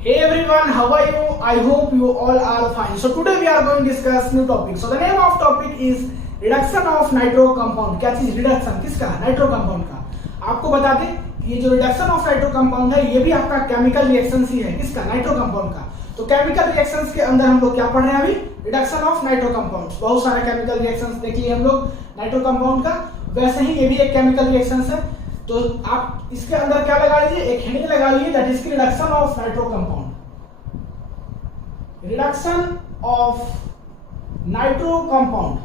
Hey everyone, how are you? I hope you all are fine. So today we are going to discuss new topic. So the name of topic is reduction of nitro compound. क्या चीज reduction किसका? Nitro compound का। आपको बता दें कि ये जो रिडक्शन ऑफ नाइट्रो कंपाउंड है ये भी आपका केमिकल रिएक्शन ही है। किसका? नाइट्रो कंपाउंड का। तो केमिकल रिएक्शंस के अंदर हम लोग क्या पढ़ रहे हैं अभी? Reduction of nitro compounds. बहुत सारे केमिकल रिएक्शंस देख लिए हम लोग नाइट्रो कंपाउंड का। वैसे ही ये भी एक केमिकल रिएक्शन है। तो आप इसके अंदर क्या लगा लीजिए, एक हेडिंग लगा लीजिए, that is reduction of nitro compound. Reduction of nitro compound,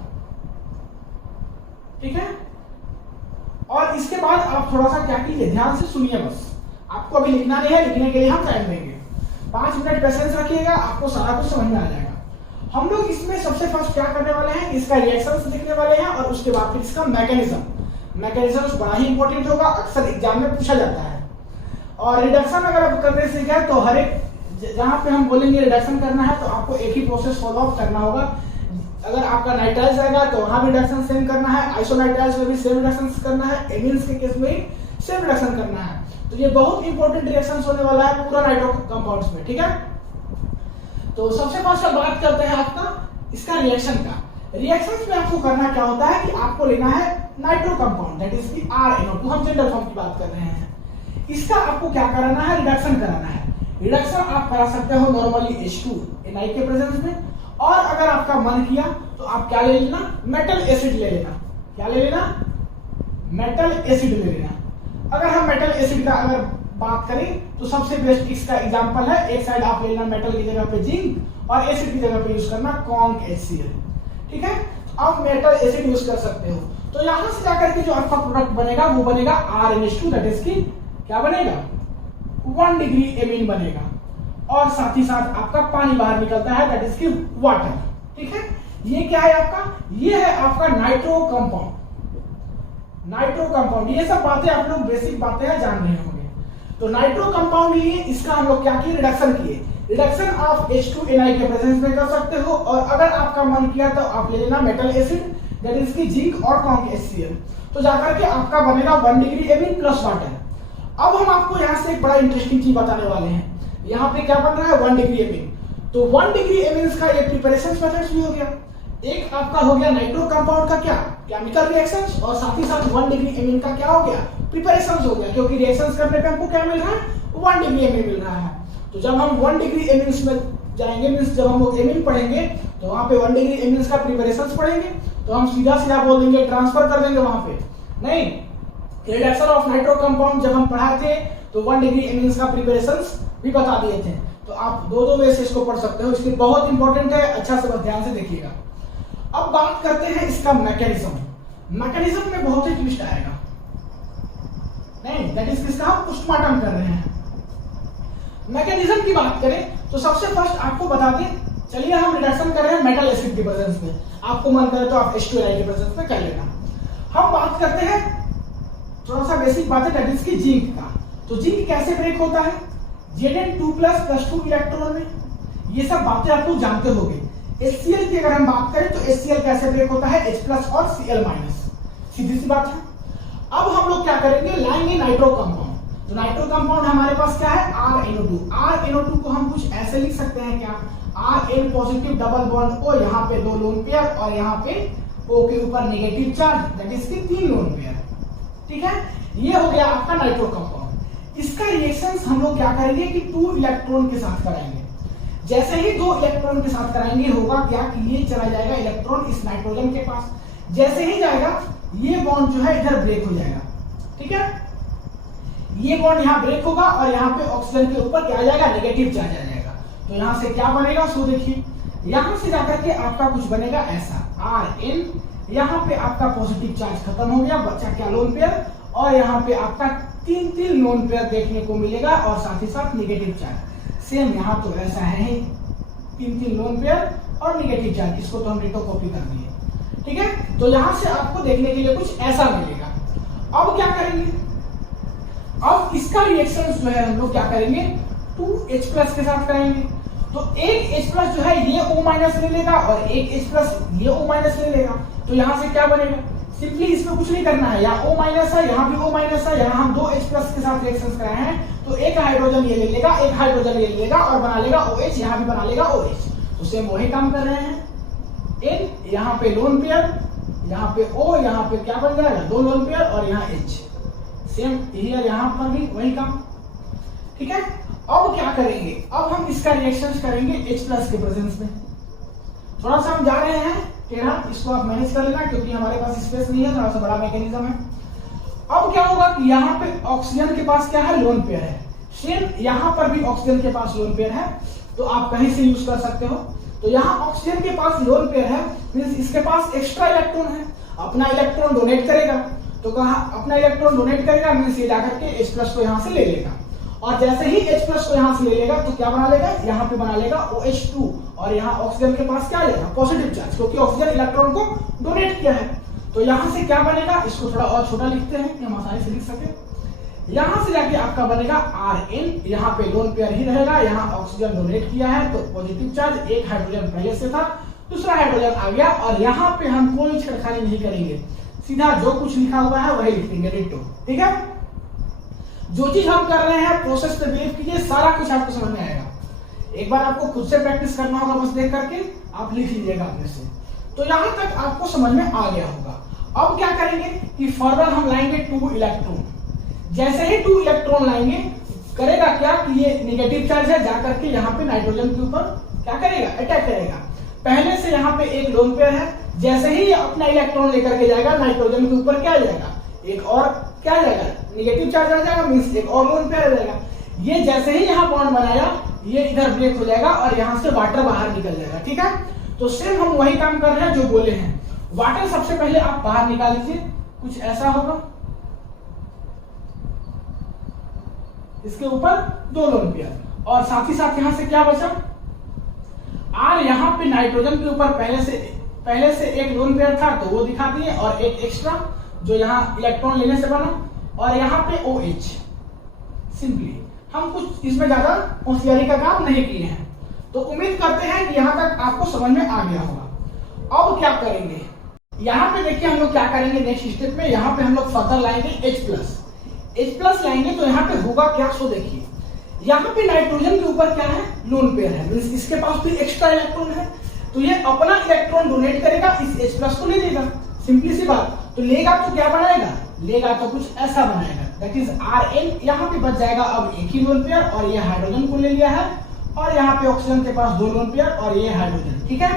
ठीक है। और इसके बाद आप थोड़ा सा क्या कीजिए, ध्यान से सुनिए बस। आपको अभी लिखना नहीं है, लिखने के लिए हम टाइम देंगे। 5 मिनट पेशेंस रखिएगा, आपको सारा कुछ समझ में आ जाएगा। हम लोग इसमें सबसे फर्स्ट क्या करने वाले हैं, इसका रिएक्शंस लिखने वाले हैं और उसके बाद फिर इसका मैकेनिज्म बड़ा ही इंपॉर्टेंट होगा, अक्सर एग्जाम में पूछा जाता है। और रिडक्शन अगर आप करने सीख गए तो हर एक जहां पे हम बोलेंगे रिडक्शन करना है तो आपको एक ही प्रोसेस फॉलो अप करना होगा। अगर आपका नाइट्राइल जाएगा तो वहां भी रिडक्शन सेम करना है, आइसोनाइट्राइल्स में भी सेम रिडक्शन करना है, एमीन्स के केस में भी सेम रिडक्शन करना है। तो ये बहुत इंपॉर्टेंट रिएक्शन होने वाला है पूरा नाइट्रो कंपाउंड्स में, ठीक है। तो सबसे फर्स्ट बात करते हैं आपका इसका रिएक्शन का। रिएक्शंस में आपको करना क्या होता है कि आपको लेना है नाइट्रो कंपाउंड, दैट इज की RNO2। हम जनरल फॉर्म की बात कर रहे हैं। इसका आपको क्या कराना है, रिडक्शन कराना है। रिडक्शन आप करा सकते हो नॉर्मली H2Na के प्रेजेंस में, और अगर आपका मन किया तो आप क्या ले लेना, मेटल एसिड ले लेना। क्या ले लेना? मेटल एसिड ले लेना। अगर हम मेटल एसिड का अगर बात करें तो सबसे बेस्ट इसका एग्जांपल है, एक साइड आप ले लेना मेटल की जगह पे जिंक और एसिड की जगह पे यूज करना कॉन्क HCl, ठीक है। आप मेटल एसिड यूज कर सकते हो। तो यहां से जाकर के जो आपका प्रोडक्ट बनेगा वो बनेगा RNH2, दैट इज की क्या बनेगा, 1 डिग्री एमीन बनेगा। और साथ ही साथ आपका पानी बाहर निकलता है, दैट इज की वाटर, ठीक है। ये क्या है आपका, ये है आपका नाइट्रो कंपाउंड। नाइट्रो कंपाउंड, ये सब बातें आप लोग बेसिक बातें हैं, जान रहे होंगे। तो नाइट्रो कंपाउंड लिए, इसका हम लोग क्या किए, रिडक्शन किए। रिडक्शन ऑफ H2Na के प्रेजेंस में कर सकते हो, और अगर आपका मन किया तो आप ले लेना मेटल एसिड, दैट इज की जिंक और कॉन्क HCl। तो जाकर के आपका बनेगा 1 डिग्री एमीन प्लस वाटर। अब हम आपको यहाँ से एक बड़ा इंटरेस्टिंग चीज बताने वाले हैं। यहाँ पे क्या बन रहा है, 1 डिग्री एमीन। तो 1 डिग्री एमीन का एक प्रिपरेशन मेथड्स भी हो गया। एक आपका हो गया नाइट्रो कंपाउंड का क्या, केमिकल रिएक्शंस, और साथ ही साथ 1 डिग्री एमीन का क्या हो गया, प्रिपरेशंस हो गया। क्योंकि रिएक्शंस करने पे हमको क्या मिल रहा है, 1 डिग्री एमीन मिल रहा है। तो जब हम 1 डिग्री एमीन में जाएंगे, मींस जब हम लोग एमीन पढ़ेंगे तो वहां पे 1 डिग्री एमीन का प्रिपरेशंस पढ़ेंगे, तो हम सीधा सीधा बोल देंगे, ट्रांसफर कर देंगे वहां पे। नहीं, रिडक्शन ऑफ नाइट्रो कंपाउंड जब हम पढ़ाए थे तो 1 डिग्री एमीन का प्रिपरेशंस भी बता दिए थे। तो आप दो वे से इसको पढ़ सकते हो, इसलिए बहुत इंपॉर्टेंट है, अच्छा से बस ध्यान से देखिएगा। अब बात करते हैं इसका मैकेनिज्म। मैकेनिज्म में बहुत ही ट्विस्ट आएगा, नहीं, दैट इज किसका हम पोस्टमार्टम कर रहे हैं। मैकेनिज्म की बात करें तो सबसे फर्स्ट आपको बता दें, चलिए हम रिडक्शन कर रहे हैं मेटल एसिड के प्रेजेंस में। आपको मन करे तो आप H2Na के प्रेजेंस में कर लेना। हम बात करते हैं थोड़ा सा बेसिक बात है, दैट इज की जिंक का। तो जिंक कैसे ब्रेक होता है, Zn2++2 इलेक्ट्रॉन में। ये सब बातें आप लोग जानते होंगे। HCl की अगर हम बात करें तो HCl कैसे ब्रेक होता है, H+ और Cl-, सीधी सी बात है। अब हम लोग क्या करेंगे, लाएंगे नाइट्रो कंपाउंड। तो नाइट्रो कंपाउंड हमारे पास क्या है, RNO2। RNO2 को हम कुछ ऐसे लिख सकते हैं क्या, Rn positive double bond O, यहाँ पे 2 लोन पेयर और यहाँ पे O के ऊपर नेगेटिव चार्ज, दैट इज की 3 लोन पेयर, ठीक है। ये हो गया आपका नाइट्रो कंपाउंड। इसका रिएक्शंस हम लोग क्या करेंगे कि 2 इलेक्ट्रॉन के साथ कराएंगे। जैसे ही 2 इलेक्ट्रॉन के साथ कराएंगे होगा क्या कि ये चला जाएगा इलेक्ट्रॉन इस नाइट्रोजन के पास। जैसे ही जाएगा ये बॉन्ड जो है इधर ब्रेक हो जाएगा, ठीक है। ये बॉन्ड यहाँ ब्रेक होगा और यहाँ पे ऑक्सीजन के ऊपर क्या आ जाएगा, नेगेटिव चार्ज आ जाएगा। तो यहाँ से क्या बनेगा, सो देखिए यहाँ से जाकर के आपका कुछ बनेगा ऐसा, Rn, यहाँ पे आपका पॉजिटिव चार्ज खत्म हो गया, बचा क्या, लोन पेयर, और यहाँ पे आपका 3 लोन पेयर देखने को मिलेगा और साथ ही साथ नेगेटिव चार्ज। सेम यहाँ तो ऐसा है, 3 लोन पेयर और नेगेटिव चार्ज, इसको तो हम डिटो कॉपी कर दिए, ठीक है। तो यहाँ से आपको देखने के लिए कुछ ऐसा मिलेगा। अब क्या करेंगे, अब इसका रिएक्शन जो है हम लोग क्या करेंगे, 2H+ के साथ कराएंगे। तो एक H+ जो है ये O- ले लेगा और एक H+ ये O- ले लेगा। तो यहाँ से क्या बनेगा, सिंपली इसमें कुछ नहीं करना है, यहाँ O माइनस है, यहाँ भी O माइनस है, यहाँ हम दो H प्लस के साथ रिएक्शंस कराए हैं, तो एक हाइड्रोजन ये ले लेगा, एक हाइड्रोजन ये ले लेगा और बना लेगा OH, यहाँ भी बना लेगा OH। तो सेम वही काम कर रहे हैं। N यहाँ पे लोन पेयर, यहाँ पे O, यहाँ पे क्या बन जाएगा, दो लोन पेयर और यहाँ H। सेम हियर यहाँ पर भी वही काम। ठीक है, अब क्या करेंगे, अब हम इसका रिएक्शन करेंगे H प्लस के प्रेजेंस में। थोड़ा सा हम जा रहे हैं टेढ़ा, इसको आप मैनेज कर लेना क्योंकि हमारे पास स्पेस नहीं है, थोड़ा सा बड़ा मैकेनिज्म है। अब क्या होगा कि यहाँ पे ऑक्सीजन के पास क्या है, लोन पेयर है। सेम यहाँ पर भी ऑक्सीजन के पास लोन पेयर है, तो आप कहीं से यूज कर सकते हो। तो यहाँ ऑक्सीजन के पास लोन पेयर है, मींस इसके पास एक्स्ट्रा इलेक्ट्रॉन है, अपना इलेक्ट्रॉन डोनेट करेगा। तो कहा अपना इलेक्ट्रॉन डोनेट करेगा, मींस ये जाकर के H प्लस को यहाँ से ले लेगा, और जैसे ही H प्लस को यहाँ से ले लेगा तो क्या बना लेगा, यहाँ पे बना लेगा OH2, और यहाँ ऑक्सीजन के पास क्या आएगा, पॉजिटिव चार्ज, क्योंकि ऑक्सीजन इलेक्ट्रॉन को डोनेट किया है। तो यहाँ से क्या बनेगा, इसको थोड़ा और छोटा लिखते हैं कि हम आसानी से लिख सके। यहाँ से जाके आपका बनेगा Rn, यहाँ पे लोन पेयर ही रहेगा, यहाँ ऑक्सीजन डोनेट किया है तो पॉजिटिव चार्ज, एक हाइड्रोजन पहले से था, दूसरा हाइड्रोजन आ गया, और यहाँ पे हम कोई छेड़खानी नहीं करेंगे, सीधा जो कुछ लिखा हुआ है वही लिखेंगे, डिटो। ठीक है, जो चीज हम कर रहे हैं प्रोसेस पे बिलीव कीजिए, सारा कुछ आपको समझ में आएगा। एक बार आपको खुद से प्रैक्टिस करना होगा, बस देख करके आप लिख लीजिएगा अपने से। तो यहाँ तक आपको समझ में आ गया होगा। अब क्या करेंगे कि फर्दर हम लाएंगे 2 इलेक्ट्रॉन। जैसे ही 2 इलेक्ट्रॉन लाएंगे, करेगा क्या कि ये नेगेटिव चार्ज है, जाकर के यहाँ पे नाइट्रोजन के ऊपर क्या करेगा, अटैक करेगा। पहले से यहाँ पे एक लोन पेयर है, जैसे ही ये अपना इलेक्ट्रॉन लेकर के जाएगा, नाइट्रोजन के ऊपर क्या आ जाएगा, एक और क्या आ जाएगा, नेगेटिव चार्ज आ जाएगा, मींस एक और लोन पेयर आ जाएगा। ये जैसे ही यहाँ बॉन्ड बनाया, ये इधर ब्रेक हो जाएगा और यहाँ से वाटर बाहर निकल जाएगा। ठीक है, तो सेम हम वही काम कर रहे हैं जो बोले हैं। वाटर सबसे पहले आप बाहर निकाल लीजिए, कुछ ऐसा होगा, इसके ऊपर 2 लोन पेयर, और साथ ही साथ यहाँ से क्या बचा, R यहाँ पे नाइट्रोजन के ऊपर पहले से एक लोन पेयर था तो वो दिखा दिए, और एक एक्स्ट्रा जो यहाँ इलेक्ट्रॉन लेने से बना, और यहाँ पे OH। सिंपली हम कुछ इसमें ज्यादा होशियारी का काम नहीं किए हैं। तो उम्मीद करते हैं कि यहाँ तक आपको समझ में आ गया होगा। अब क्या करेंगे, यहाँ पे देखिए हम लोग क्या करेंगे नेक्स्ट स्टेप में, यहाँ पे हम लोग फर्दर लाएंगे H प्लस लाएंगे, तो यहाँ पे होगा क्या, सो देखिए यहाँ पे नाइट्रोजन के ऊपर क्या है, लोन पेयर है, मींस इसके पास भी एक्स्ट्रा इलेक्ट्रॉन है, तो ये अपना इलेक्ट्रॉन डोनेट करेगा, इस H प्लस को ले लेगा। सिंपली सी बात, तो लेगा तो क्या बनाएगा, लेगा तो कुछ ऐसा बनाएगा, दैट इज Rn। यहाँ पे बच जाएगा अब एक ही लोन पेयर, और ये हाइड्रोजन को ले लिया है, और यहाँ पे ऑक्सीजन के पास 2 लोन पेयर और ये हाइड्रोजन। ठीक है,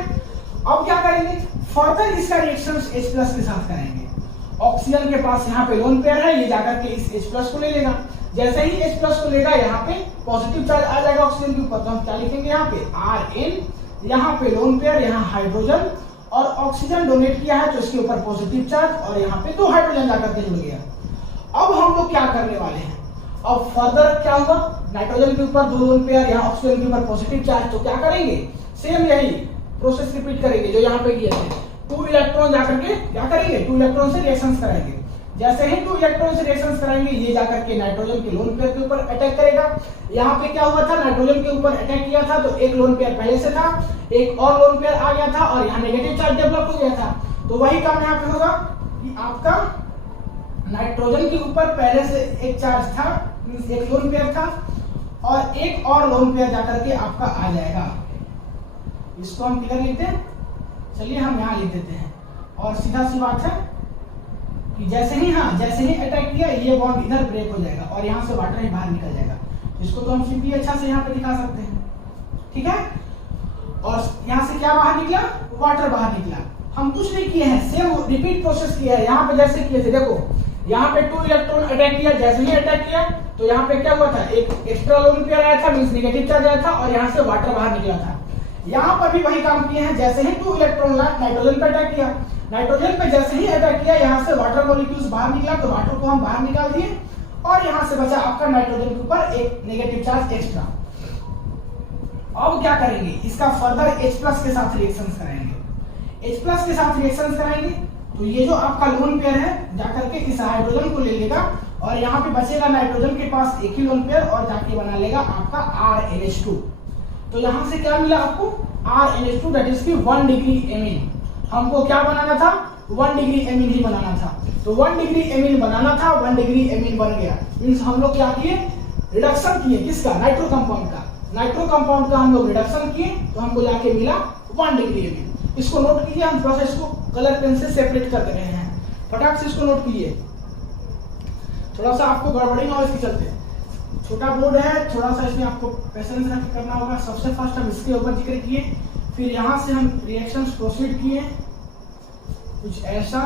अब क्या करेंगे, फर्दर इसका रिएक्शन H प्लस के साथ करेंगे। ऑक्सीजन के पास यहाँ पे लोन पेयर है, ये जाकर के इस H प्लस को ले लेगा, जैसे ही H प्लस को लेगा यहाँ पे पॉजिटिव चार्ज आ जाएगा ऑक्सीजन के ऊपर, तो हम क्या लिखेंगे यहाँ पे Rn, यहाँ पे लोन पेयर, यहाँ हाइड्रोजन, और ऑक्सीजन डोनेट किया है तो इसके ऊपर पॉजिटिव चार्ज, और यहाँ पे 2 हाइड्रोजन जाकर के जुड़ गया। अब हम लोग क्या करने वाले हैं, अब फर्दर क्या होगा, नाइट्रोजन के ऊपर 2 लोन पेयर, यहाँ ऑक्सीजन के ऊपर पॉजिटिव चार्ज, तो क्या करेंगे, सेम यही प्रोसेस रिपीट करेंगे जो यहाँ पे किए थे। 2 इलेक्ट्रॉन जाकर के क्या करेंगे, 2 इलेक्ट्रॉन से रिएक्शंस कराएंगे। जैसे ही 2 इलेक्ट्रॉन से रिएक्शंस कराएंगे, ये जाकर के नाइट्रोजन के लोन पेयर के ऊपर अटैक करेगा। यहाँ पे क्या हुआ था, नाइट्रोजन के ऊपर अटैक किया था तो एक लोन पेयर पहले से था, एक और लोन पेयर आ गया था, और यहाँ नेगेटिव चार्ज डेवलप हो गया था। तो वही काम यहाँ पे होगा कि आपका नाइट्रोजन के ऊपर पहले से एक चार्ज था, मींस एक लोन पेयर था, और एक और लोन पेयर जाकर के आपका आ जाएगा। इसको हम क्लियर लिखते हैं, चलिए हम यहाँ लिख देते हैं, और सीधा सी बात है कि जैसे ही अटैक किया, ये बॉन्ड इधर ब्रेक हो जाएगा और यहाँ से वाटर ही बाहर निकल जाएगा। इसको तो हम सिंपली अच्छा से यहाँ पे दिखा सकते हैं। ठीक है, और यहाँ से क्या बाहर निकला, वाटर बाहर निकला। हम कुछ नहीं किए हैं, सेम रिपीट प्रोसेस किया है। यहाँ पे जैसे किए थे, देखो यहाँ पे 2 इलेक्ट्रॉन अटैक किया, जैसे ही अटैक किया तो यहाँ पे क्या हुआ था, एक एक्स्ट्रा लोन पेयर आया था, मींस नेगेटिव चार्ज आया था, और यहाँ से वाटर बाहर निकला था। यहाँ पर भी वही काम किए हैं, जैसे ही 2 इलेक्ट्रॉन नाइट्रोजन पे अटैक किया, नाइट्रोजन पे जैसे ही अटैक किया, यहाँ से वाटर मॉलिक्यूल्स बाहर निकला, तो वाटर को हम बाहर निकाल दिए, और यहाँ से बचा आपका नाइट्रोजन के ऊपर एक नेगेटिव चार्ज एक्स्ट्रा। अब क्या करेंगे, इसका फर्दर H प्लस के साथ रिएक्शंस कराएंगे। H प्लस के साथ रिएक्शंस कराएंगे तो ये जो आपका लोन पेयर है जाकर के इस हाइड्रोजन को ले लेगा, और यहाँ पे बचेगा नाइट्रोजन के पास एक ही लोन पेयर, और जाके बना लेगा आपका RNH2। तो यहाँ से क्या मिला आपको, RNH2, दैट इज की 1 डिग्री एमिन। हमको क्या बनाना था, 1 डिग्री एमीन ही बनाना था। तो 1 डिग्री एमीन बनाना था, 1 डिग्री एमीन बन गया। मींस हम लोग क्या किए, रिडक्शन किए, किसका, नाइट्रो कंपाउंड का। नाइट्रो कंपाउंड का हम लोग रिडक्शन किए तो हमको जाके मिला 1 डिग्री एमीन। इसको नोट कीजिए, हम थोड़ा सा इसको कलर पेन से सेपरेट कर दे रहे हैं, फटाक से इसको नोट कीजिए, थोड़ा सा आपको गड़बड़ी ना हो इसके चलते। छोटा बोर्ड है, थोड़ा सा इसमें आपको पेशेंस रख करना होगा। सबसे फर्स्ट हम इसके ऊपर जिक्र किए, फिर यहां से हम रिएक्शंस प्रोसीड किए कुछ ऐसा,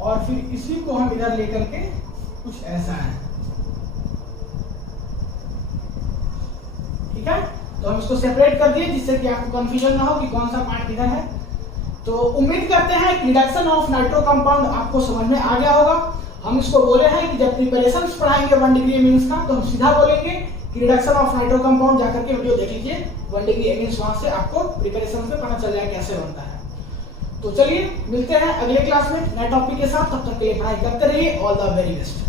और फिर इसी को हम इधर लेकर के कुछ ऐसा है, ठीक है। तो हम इसको सेपरेट कर दिए जिससे कि आपको कंफ्यूजन ना हो कि कौन सा पार्ट किधर है। तो उम्मीद करते हैं कि रिडक्शन ऑफ नाइट्रो कंपाउंड आपको समझ में आ गया होगा। हम इसको बोले हैं कि जब प्रिपरेशंस पढ़ाएंगे 1 डिग्री एमीन्स का तो हम सीधा बोलेंगे कि रिडक्शन ऑफ नाइट्रो कंपाउंड जाकर के वीडियो देख लीजिए 1 डिग्री एमीन्स, वहां से आपको प्रिपरेशन से पता चल जाएगा कैसे बनता है। तो चलिए मिलते हैं अगले क्लास में नए टॉपिक के साथ, तब तक के लिए पढ़ाई करते रहिए। All the very best.